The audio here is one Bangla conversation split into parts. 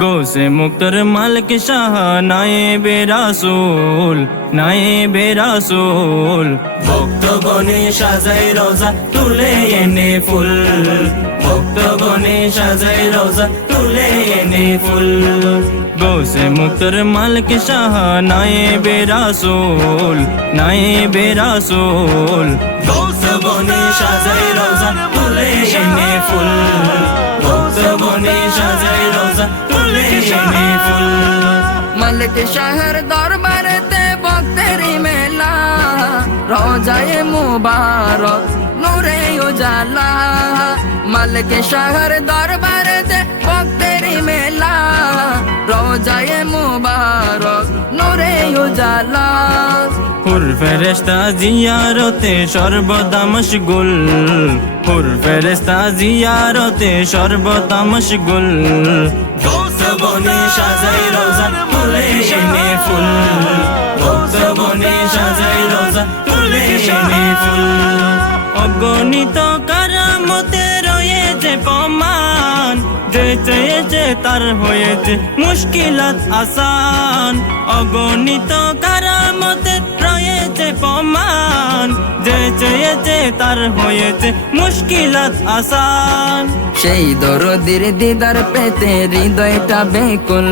গোসে মুক্তর মালিক শাহ নায়ে রাসূল নায়ে রাসূল। ভক্তগণে সাজাই রোজা তুলে এনে ফুল। ভক্ত ভক্তগণে সাজাই রোজা তুলে এনে ফুল। গোসে মুক্তর মালিক শাহ নায়ে রাসূল নায়ে রাসূল। ভক্তগণে সাজাই রোজা মালিক শাহর দরবারেতে ভক্তের মেলা। রোজায় মুবারক নূরে উজালা। মালিক শাহর দরবারেতে ভক্তের মেলা। রোজায় মুবারক নূরে উজালা। হুর ফেরেস্তা জিয়ারতে সর্বদা মশগুল। হুর ফেরেস্তা জিয়ারতে সর্বদা মশগুল। গৌস বনে সাজাই বনে সাজাই রোজা ফুল অগণিত কারামতে রয়েছে প্রমাণ। যে চেয়েছে তার হয়েছে মুশকিলাত আসান। অগণিত কারামতে রয়েছে প্রমাণ। যে চেয়েছে তার হয়েছে মুশকিলাত আসান। সেই দরদির দিদার পেতে হৃদয়টা বেকুল।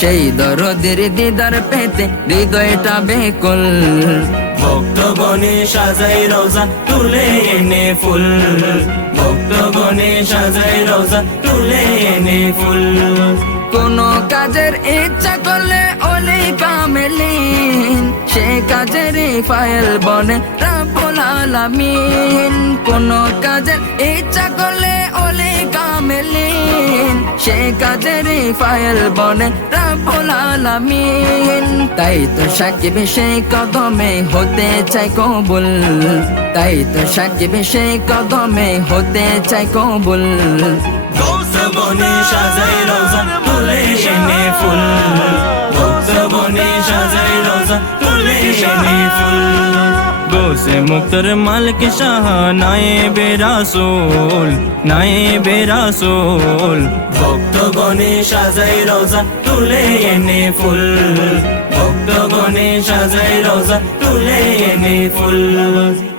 সেই দরদির দিদার পেতে হৃদয়টা বেকুল। ভক্তগণে সাজাই রোজা তুলে এনে ফুল। ভক্তগণে সাজাই রোজা তুলে এনে ফুল। কোন কাজের ইচ্ছা করলে ওলি কামেলিন সে কাজের ফাইল বনে রাবুল কোন কাজের ইচ্ছা করলে ওলি কামেলিন। সে কাজের ফাইল বনে রাবুল তাই তো সাকিব সেই কদমে হতে চাই কবুল। তাই তো সাকিব সেই কদমে হতে চাই কবুল। সাজাই রোজা। গোসে মুক্তর মালিক শাহ, নায়ে রাসূল নায়ে রাসূল ভক্তগণে সাজাই রোজা, তুলে এনে ফুল। ভক্ত গণে সাজাই রোজা, তুলে এনে ফুল।